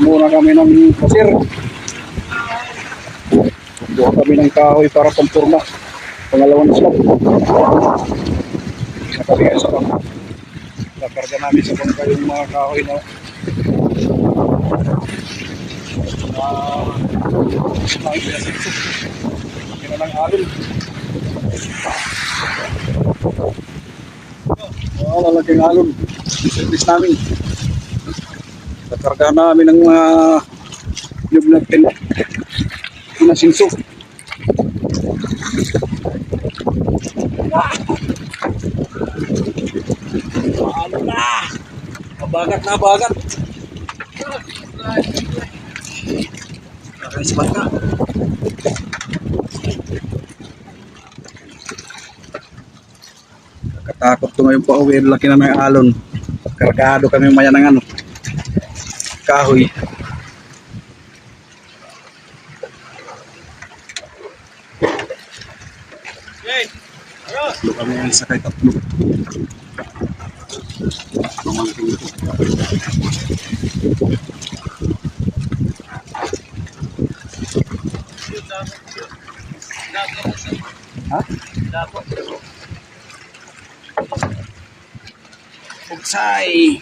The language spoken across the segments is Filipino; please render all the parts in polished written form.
Muna kami ng pasir. Buha kami ng kahoy para pampurma. Pangalawang slab. Nakabigay sa bangka. Nakarga namin sa bangka yung mga kahoy na pinasikso. Kina ng alon. Lalaking alon. Service namin. Nakarga namin ng mga nyug na pinasinso. Ano na? Mabagat na bagat. Nakais bangka. Nakatakot to ngayon pa uwi. Laki na ng alon. Kargado kami maya ng ano. Kahoy. Tatlo kami yan sakay tatlo. Ha? Pugsay.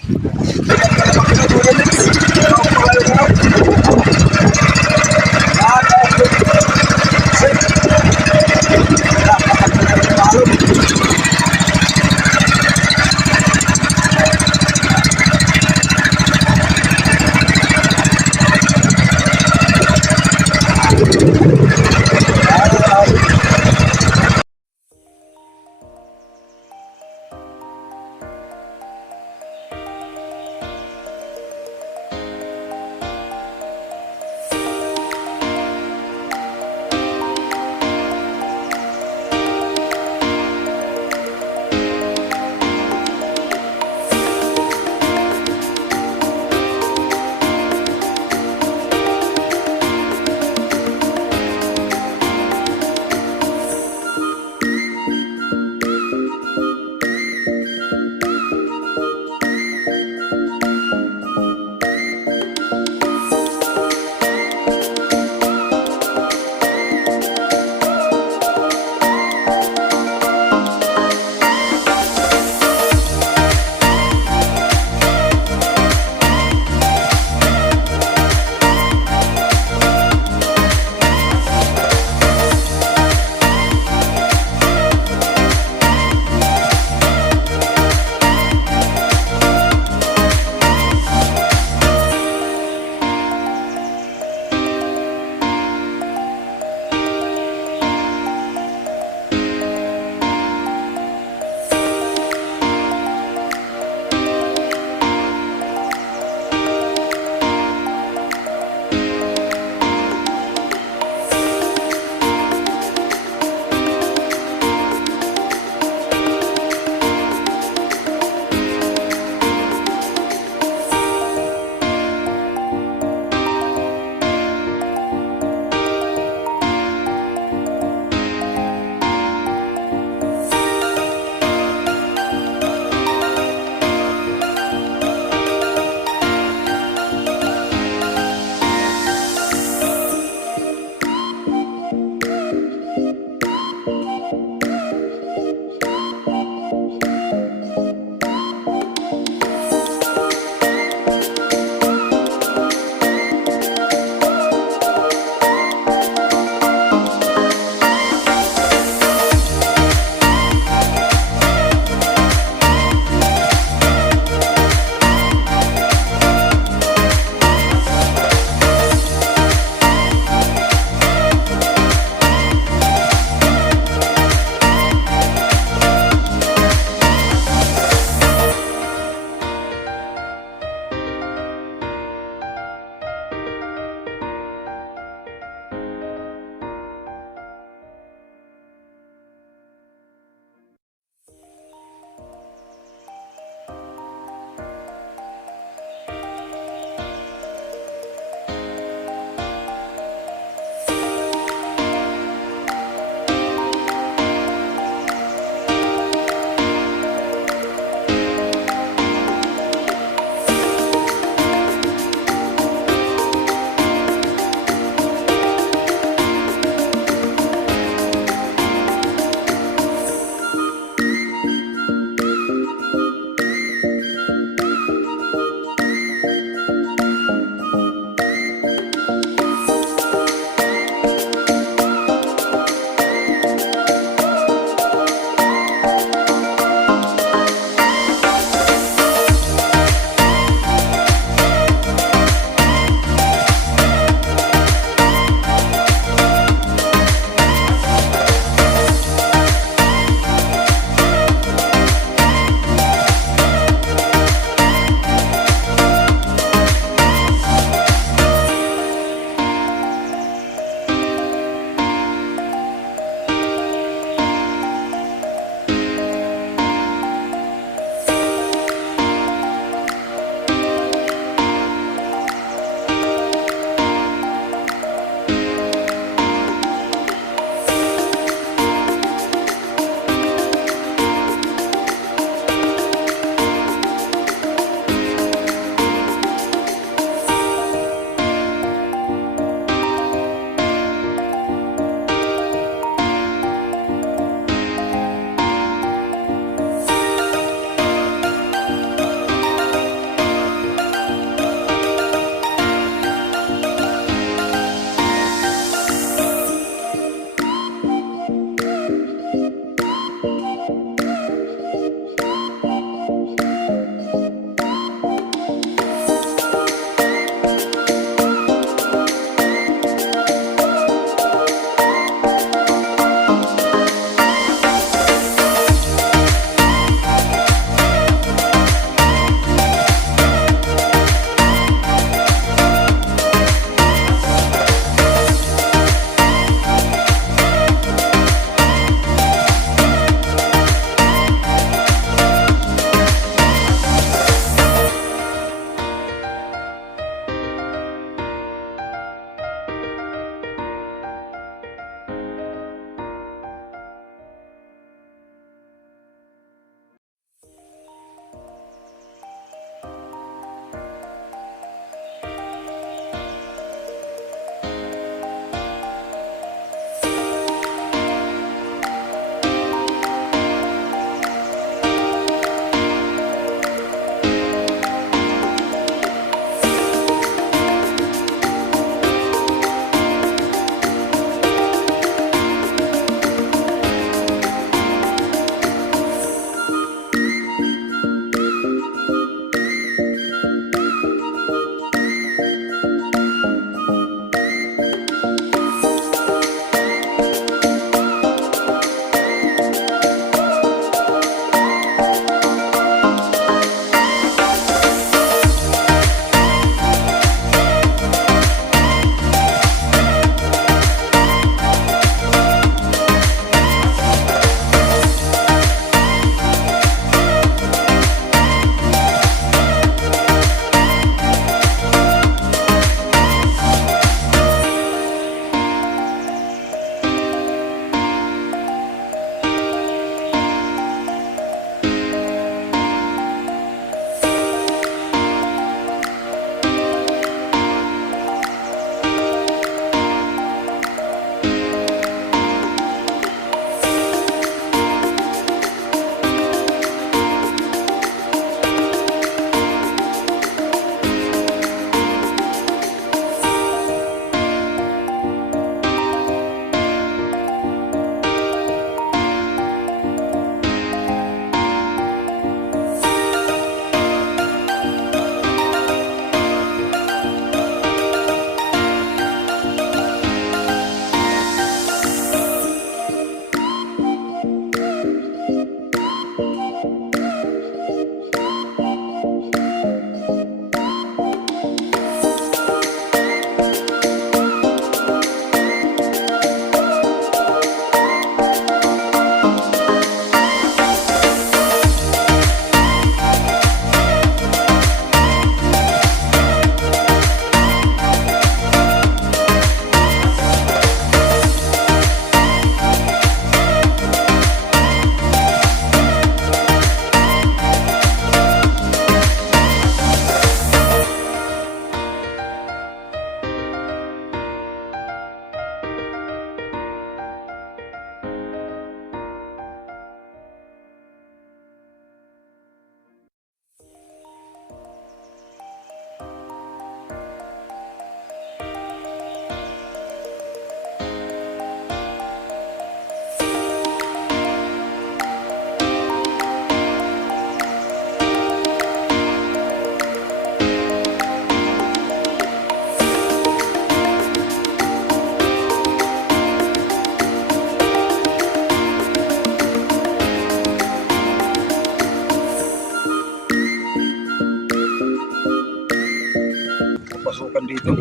pasukan dito.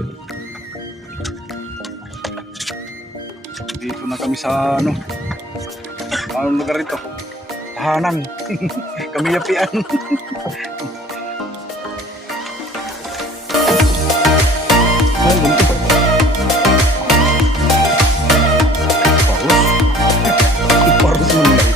Dito na kami sa anong lugar ito? Tahanan. Kami yapian. Parus mo nila ito.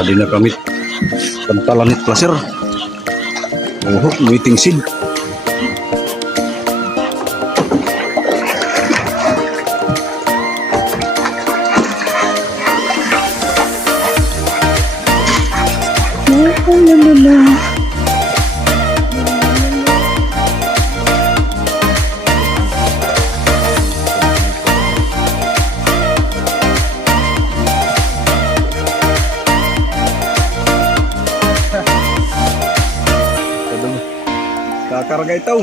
Di na kami pantalan it placer. Waiting seed. Kakarga ito.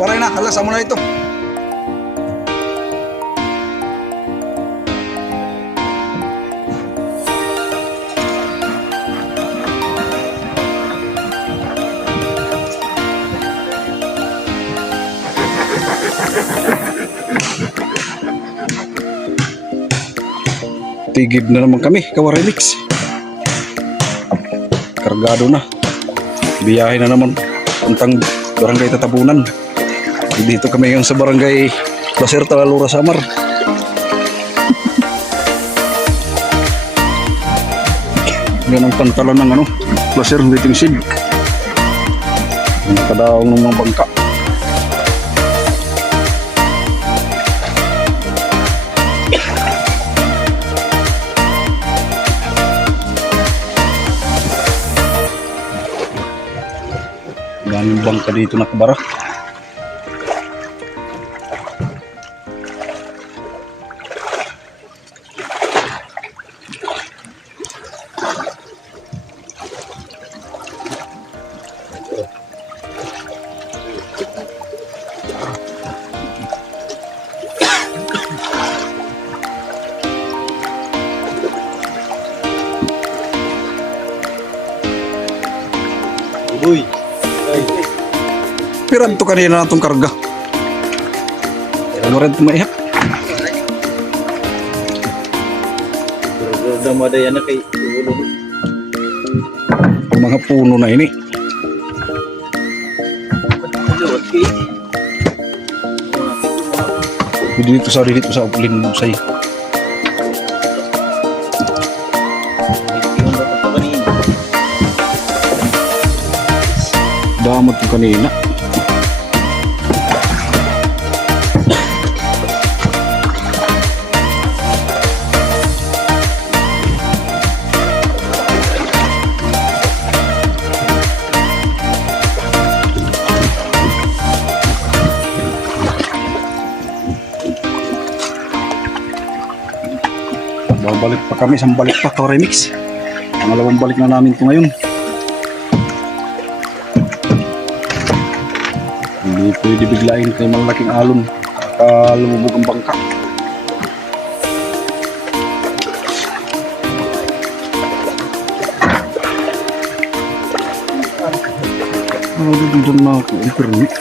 Waray na, halas mo na ito. Tigib na naman kami, Kawaray Mix. Kargado na. Biyahe na naman puntang Barangay Tatabunan. Dito kami yung sa Barangay Placer, Talalura, Samar. Yan ang pantalan ng Placer waiting seed. Ang kadaong ng mga bangka. Daming bangka dito nakabara. Uy. Ay. Piran to kanina na itong karga. Ano rin tumaiyak? Pero mo ada yan na kay ulo. Mga puno na ini. Okay. Dito sa ulin say. Damot ko kanina. Babalik pa kami, isang balik pa to remix. Pangalawang balik na namin ito ngayon. Hindi pwede biglain kay malaking alon. Lumubog ang bangka. Dito na ako. Permit.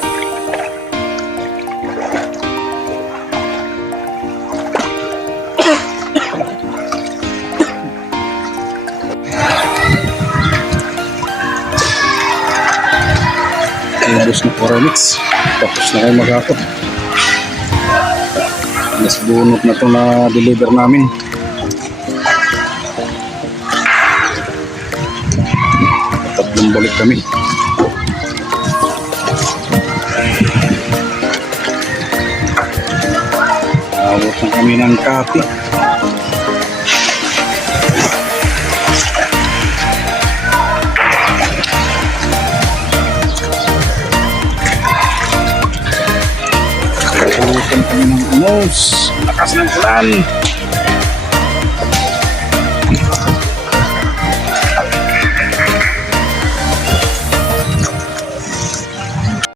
Ubus na Forex. Tapos na kayo maghapon. Mas bunot na ito na deliver namin. Tatlong balik kami. Awot na kami ng kati. Abutan kami ng unos. Lakas ng ulan.